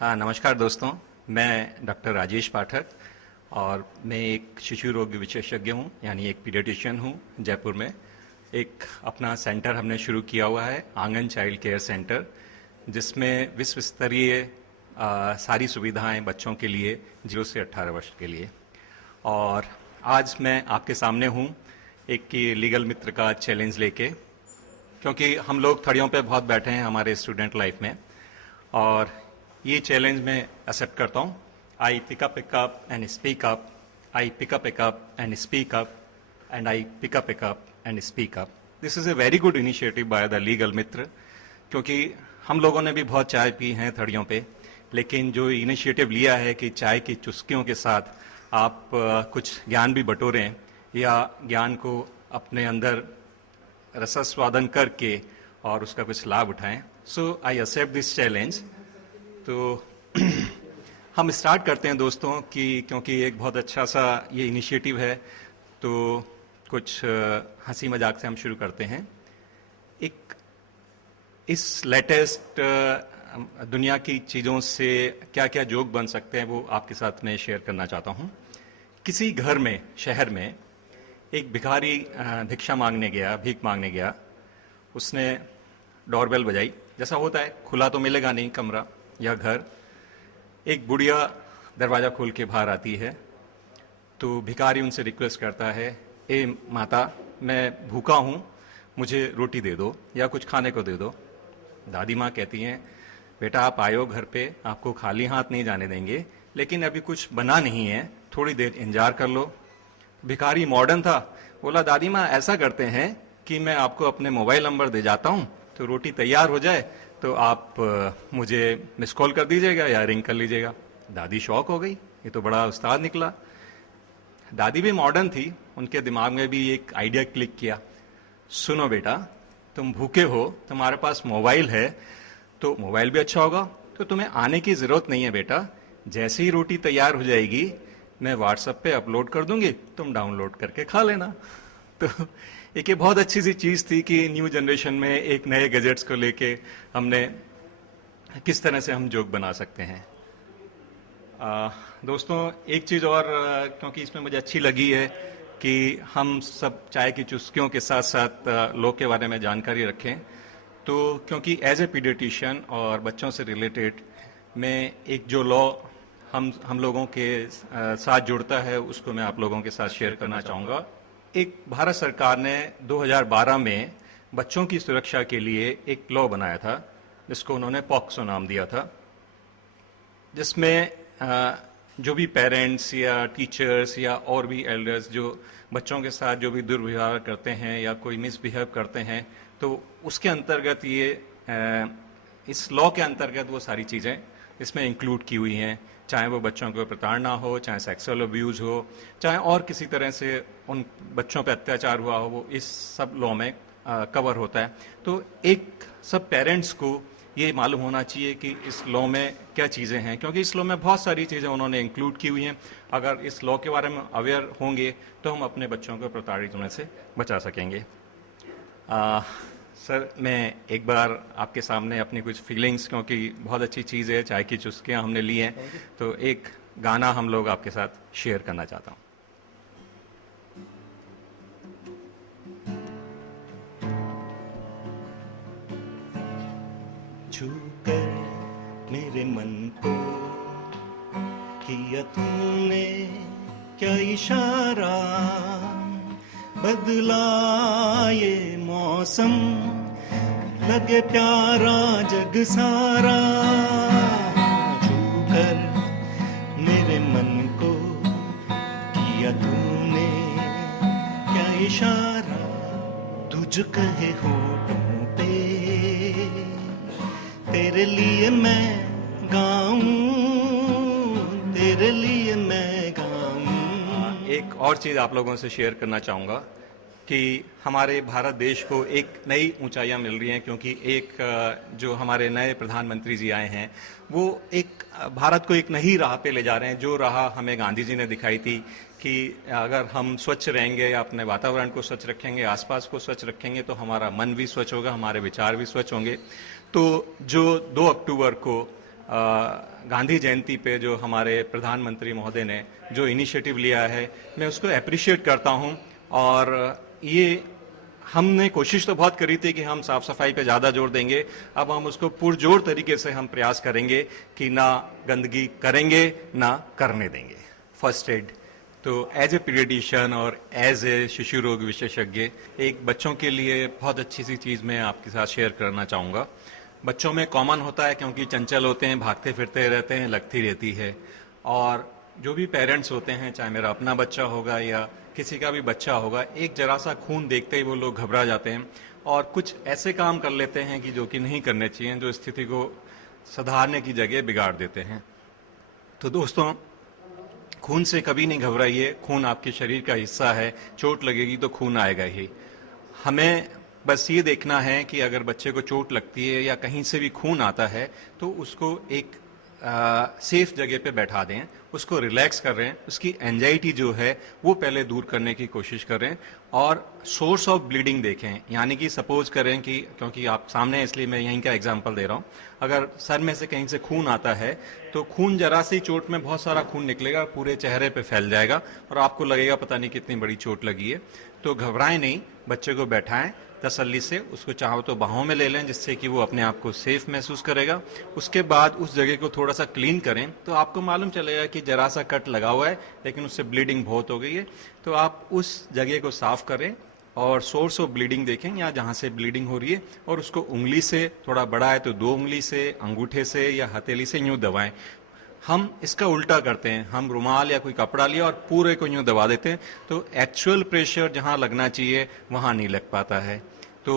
हाँ, नमस्कार दोस्तों। मैं डॉक्टर राजेश पाठक और मैं एक शिशु रोग विशेषज्ञ हूँ, यानी एक पीडियाट्रिशियन हूँ जयपुर में। एक अपना सेंटर हमने शुरू किया हुआ है, आंगन चाइल्ड केयर सेंटर, जिसमें विश्व स्तरीय सारी सुविधाएं बच्चों के लिए 0 से 18 वर्ष के लिए। और आज मैं आपके सामने हूँ एक लीगल मित्र का चैलेंज लेके, क्योंकि हम लोग थड़ियों पे बहुत बैठे हैं हमारे स्टूडेंट लाइफ में, और ये चैलेंज मैं एक्सेप्ट करता हूँ। I pick up and speak up, I pick up and speak up, and I pick up and speak up. This is a very good initiative by the legal Mitra, क्योंकि हम लोगों ने भी बहुत चाय पी हैं थड़ियों पे, लेकिन जो इनिशिएटिव लिया है कि चाय की चुस्कियों के साथ आप कुछ ज्ञान भी बटोरें या ज्ञान को अपने अंदर रसास्वादन करके और उसका कुछ लाभ उठाएं। सो आई एक्सेप्ट दिस चैलेंज। तो हम स्टार्ट करते हैं दोस्तों, कि क्योंकि एक बहुत अच्छा सा ये इनिशिएटिव है, तो कुछ हंसी मजाक से हम शुरू करते हैं। एक इस लेटेस्ट दुनिया की चीज़ों से क्या क्या जोक बन सकते हैं वो आपके साथ मैं शेयर करना चाहता हूँ। किसी घर में, शहर में, एक भिखारी भिक्षा मांगने गया, भीख मांगने गया। उसने डोरबेल बजाई। जैसा होता है, खुला तो मिलेगा नहीं कमरा या घर। एक बुढ़िया दरवाज़ा खोल के बाहर आती है, तो भिखारी उनसे रिक्वेस्ट करता है, ए माता, मैं भूखा हूँ, मुझे रोटी दे दो या कुछ खाने को दे दो। दादी माँ कहती हैं, बेटा आप आयो घर पे, आपको खाली हाथ नहीं जाने देंगे, लेकिन अभी कुछ बना नहीं है, थोड़ी देर इंतजार कर लो। भिखारी मॉडर्न था, बोला, दादी माँ ऐसा करते हैं कि मैं आपको अपने मोबाइल नंबर दे जाता हूँ, तो रोटी तैयार हो जाए तो आप मुझे मिस कॉल कर दीजिएगा या रिंग कर लीजिएगा। दादी शॉक हो गई, ये तो बड़ा उस्ताद निकला। दादी भी मॉडर्न थी, उनके दिमाग में भी एक आइडिया क्लिक किया। सुनो बेटा, तुम भूखे हो, तुम्हारे पास मोबाइल है, तो मोबाइल भी अच्छा होगा, तो तुम्हें आने की ज़रूरत नहीं है बेटा। जैसे ही रोटी तैयार हो जाएगी मैं व्हाट्सएप पे अपलोड कर दूंगी, तुम डाउनलोड करके खा लेना। तो एक ये बहुत अच्छी सी चीज़ थी कि न्यू जनरेशन में एक नए गैजेट्स को लेके हमने किस तरह से हम जोक बना सकते हैं। दोस्तों, एक चीज़ और क्योंकि इसमें मुझे अच्छी लगी है कि हम सब चाय की चुस्कियों के साथ साथ लॉ के बारे में जानकारी रखें। तो क्योंकि एज ए पीडियाट्रिशियन और बच्चों से रिलेटेड मैं एक जो लॉ हम लोगों के साथ जुड़ता है, उसको मैं आप लोगों के साथ शेयर करना चाहूँगा। एक भारत सरकार ने 2012 में बच्चों की सुरक्षा के लिए एक लॉ बनाया था, जिसको उन्होंने पॉक्सो नाम दिया था, जिसमें जो भी पेरेंट्स या टीचर्स या और भी एल्डर्स जो बच्चों के साथ जो भी दुर्व्यवहार करते हैं या कोई मिसबिहेव करते हैं, तो उसके अंतर्गत ये इस लॉ के अंतर्गत वो सारी चीज़ें इसमें इंक्लूड की हुई हैं। चाहे वो बच्चों को प्रताड़ना हो, चाहे सेक्सुअल अब्यूज़ हो, चाहे और किसी तरह से उन बच्चों पर अत्याचार हुआ हो, वो इस सब लॉ में कवर होता है। तो एक सब पेरेंट्स को ये मालूम होना चाहिए कि इस लॉ में क्या चीज़ें हैं, क्योंकि इस लॉ में बहुत सारी चीज़ें उन्होंने इंक्लूड की हुई हैं। अगर इस लॉ के बारे में अवेयर होंगे तो हम अपने बच्चों को प्रताड़ित होने से बचा सकेंगे। सर, मैं एक बार आपके सामने अपनी कुछ फीलिंग्स, क्योंकि बहुत अच्छी चीज़ है, चाय की चुस्कियाँ हमने ली हैं, तो एक गाना हम लोग आपके साथ शेयर करना चाहता हूँ। छूकर मेरे मन को किया तुमने क्या इशारा, बदला ये मौसम, लगे प्यारा जग सारा। छूकर मेरे मन को किया तूने क्या इशारा, तुझ कहे होठों पे तेरे लिए मैं गाऊं, तेरे लिए मैं गाऊं। एक और चीज़ आप लोगों से शेयर करना चाहूँगा कि हमारे भारत देश को एक नई ऊंचाइयां मिल रही हैं, क्योंकि एक जो हमारे नए प्रधानमंत्री जी आए हैं, वो एक भारत को एक नई राह पे ले जा रहे हैं। जो राह हमें गांधी जी ने दिखाई थी कि अगर हम स्वच्छ रहेंगे या अपने वातावरण को स्वच्छ रखेंगे, आसपास को स्वच्छ रखेंगे, तो हमारा मन भी स्वच्छ होगा, हमारे विचार भी स्वच्छ होंगे। तो जो 2 अक्टूबर को गांधी जयंती पे जो हमारे प्रधानमंत्री महोदय ने जो इनिशिएटिव लिया है, मैं उसको अप्रिशिएट करता हूं। और ये हमने कोशिश तो बहुत करी थी कि हम साफ सफाई पे ज़्यादा जोर देंगे, अब हम उसको पुरजोर तरीके से हम प्रयास करेंगे कि ना गंदगी करेंगे ना करने देंगे। फर्स्ट एड तो एज ए पीडियाट्रिशियन और एज ए शिशु रोग विशेषज्ञ एक बच्चों के लिए बहुत अच्छी सी चीज़ मैं आपके साथ शेयर करना चाहूँगा। बच्चों में कॉमन होता है क्योंकि चंचल होते हैं, भागते फिरते रहते हैं, लगती रहती है। और जो भी पेरेंट्स होते हैं, चाहे मेरा अपना बच्चा होगा या किसी का भी बच्चा होगा, एक जरा सा खून देखते ही वो लोग घबरा जाते हैं और कुछ ऐसे काम कर लेते हैं कि जो कि नहीं करने चाहिए, जो स्थिति को सुधारने की जगह बिगाड़ देते हैं। तो दोस्तों, खून से कभी नहीं घबराइए, खून आपके शरीर का हिस्सा है, चोट लगेगी तो खून आएगा ही। हमें बस ये देखना है कि अगर बच्चे को चोट लगती है या कहीं से भी खून आता है तो उसको एक सेफ जगह पे बैठा दें, उसको रिलैक्स कर रहे हैं, उसकी एंजाइटी जो है वो पहले दूर करने की कोशिश करें और सोर्स ऑफ ब्लीडिंग देखें। यानी कि सपोज करें कि, क्योंकि आप सामने इसलिए मैं यहीं का एग्जांपल दे रहा हूँ, अगर सर में से कहीं से खून आता है तो खून जरा सी चोट में बहुत सारा खून निकलेगा, पूरे चेहरे पे फैल जाएगा और आपको लगेगा पता नहीं कितनी बड़ी चोट लगी है। तो घबराएं नहीं, बच्चे को बैठाएं तसल्ली से, उसको चाहो तो बाहों में ले लें जिससे कि वो अपने आप को सेफ महसूस करेगा। उसके बाद उस जगह को थोड़ा सा क्लीन करें तो आपको मालूम चलेगा कि जरा सा कट लगा हुआ है लेकिन उससे ब्लीडिंग बहुत हो गई है। तो आप उस जगह को साफ करें और सोर्स ऑफ ब्लीडिंग देखें या जहाँ से ब्लीडिंग हो रही है, और उसको उंगली से, थोड़ा बड़ा है तो 2 उंगली से, अंगूठे से या हथेली से यूं दबाएं। हम इसका उल्टा करते हैं, हम रुमाल या कोई कपड़ा लिया और पूरे को यूं दबा देते हैं, तो एक्चुअल प्रेशर जहां लगना चाहिए वहां नहीं लग पाता है। तो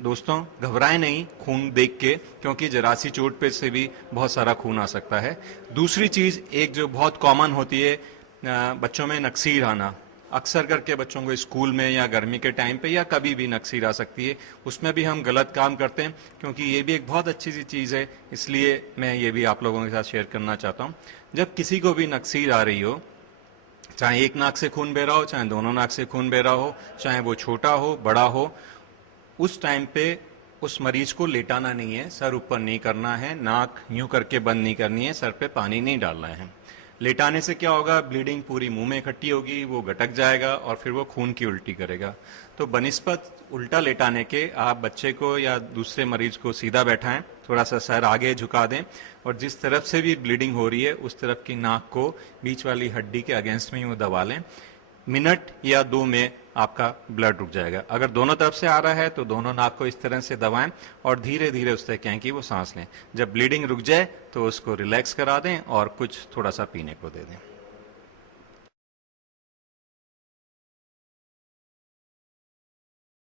दोस्तों, घबराएं नहीं खून देख के, क्योंकि जरासी चोट पे से भी बहुत सारा खून आ सकता है। दूसरी चीज एक जो बहुत कॉमन होती है, बच्चों में नक्सीर आना। अक्सर करके बच्चों को स्कूल में या गर्मी के टाइम पे या कभी भी नक्सीर आ सकती है, उसमें भी हम गलत काम करते हैं, क्योंकि ये भी एक बहुत अच्छी सी चीज़ है, इसलिए मैं ये भी आप लोगों के साथ शेयर करना चाहता हूँ। जब किसी को भी नक्सीर आ रही हो, चाहे एक नाक से खून बह रहा हो, चाहे दोनों नाक से खून बह रहा हो, चाहे वो छोटा हो बड़ा हो, उस टाइम पे उस मरीज को लेटाना नहीं है, सर ऊपर नहीं करना है, नाक यूं करके बंद नहीं करनी है, सर पे पानी नहीं डालना है। लेटाने से क्या होगा, ब्लीडिंग पूरी मुंह में इकट्ठी होगी, वो गटक जाएगा और फिर वो खून की उल्टी करेगा। तो बनिस्बत उल्टा लेटाने के आप बच्चे को या दूसरे मरीज को सीधा बैठाएं, थोड़ा सा सर आगे झुका दें और जिस तरफ से भी ब्लीडिंग हो रही है उस तरफ की नाक को बीच वाली हड्डी के अगेंस्ट में यूं दबा लें। मिनट या 2 में आपका ब्लड रुक जाएगा। अगर दोनों तरफ से आ रहा है तो दोनों नाक को इस तरह से दबाएं और धीरे धीरे उससे कहें कि वो सांस लें। जब ब्लीडिंग रुक जाए तो उसको रिलैक्स करा दें और कुछ थोड़ा सा पीने को दे दें।